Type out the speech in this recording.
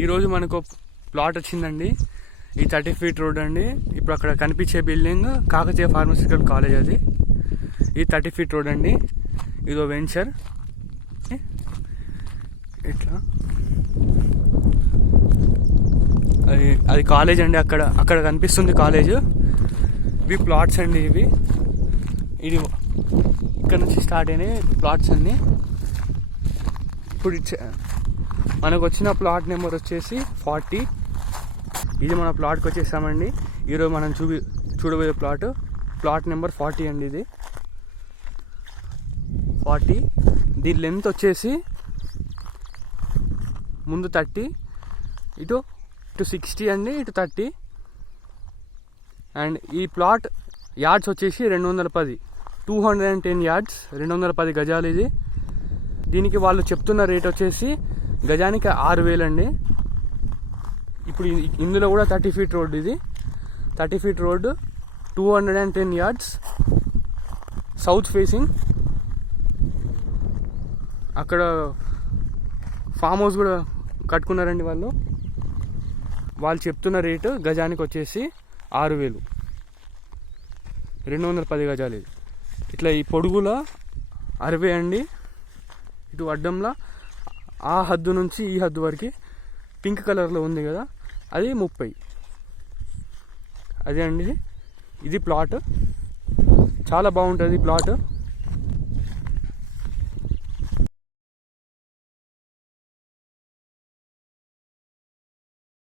ఈరోజు మనకు ప్లాట్ వచ్చిందండి. ఈ 30 ఫీట్ రోడ్ అండి. ఇప్పుడు అక్కడ కనిపించే బిల్డింగ్ కాకతీయ ఫార్మసిటికల్ కాలేజ్. అది ఈ 30 ఫీట్ రోడ్ అండి. ఇదో వెంచర్. ఇట్లా అది కాలేజ్ అండి. అక్కడ కనిపిస్తుంది కాలేజ్. ఇవి ప్లాట్స్ అండి. ఇది ఇక్కడ నుంచి స్టార్ట్ అయినాయి ప్లాట్స్ అన్నీ. ఇప్పుడు మనకు వచ్చిన ప్లాట్ నెంబర్ వచ్చేసి 40. ఇది మన ప్లాట్కి వచ్చేసామండి. ఈరోజు మనం చూడబోయే ప్లాట్ నెంబర్ 40 అండి. ఇది 40. దీని లెంత్ వచ్చేసి ముందు 30, ఇటు 60 అండి, ఇటు 30. అండ్ ఈ ప్లాట్ యార్డ్స్ వచ్చేసి 210 యార్డ్స్, 210 గజాలు. ఇది దీనికి వాళ్ళు చెప్తున్న రేట్ వచ్చేసి గజానికి 6,000 అండి. ఇప్పుడు ఇందులో కూడా 30 ఫీట్ రోడ్. ఇది 30 feet road, 210 yards, south facing. అక్కడ ఫామ్ హౌస్ కూడా కట్టుకున్నారండి వాళ్ళు చెప్తున్న రేటు గజానికి వచ్చేసి 6,000, 210 గజాలు. ఇది ఇట్లా ఈ పొడుగుల 60 అండి. ఇటు అడ్డంలో ఆ హద్దు నుంచి ఈ హద్దు వరకు పింక్ కలర్లో ఉంది కదా, అది 30. అదే అండి ఇది ప్లాట్. చాలా బాగుంటుంది ప్లాట్.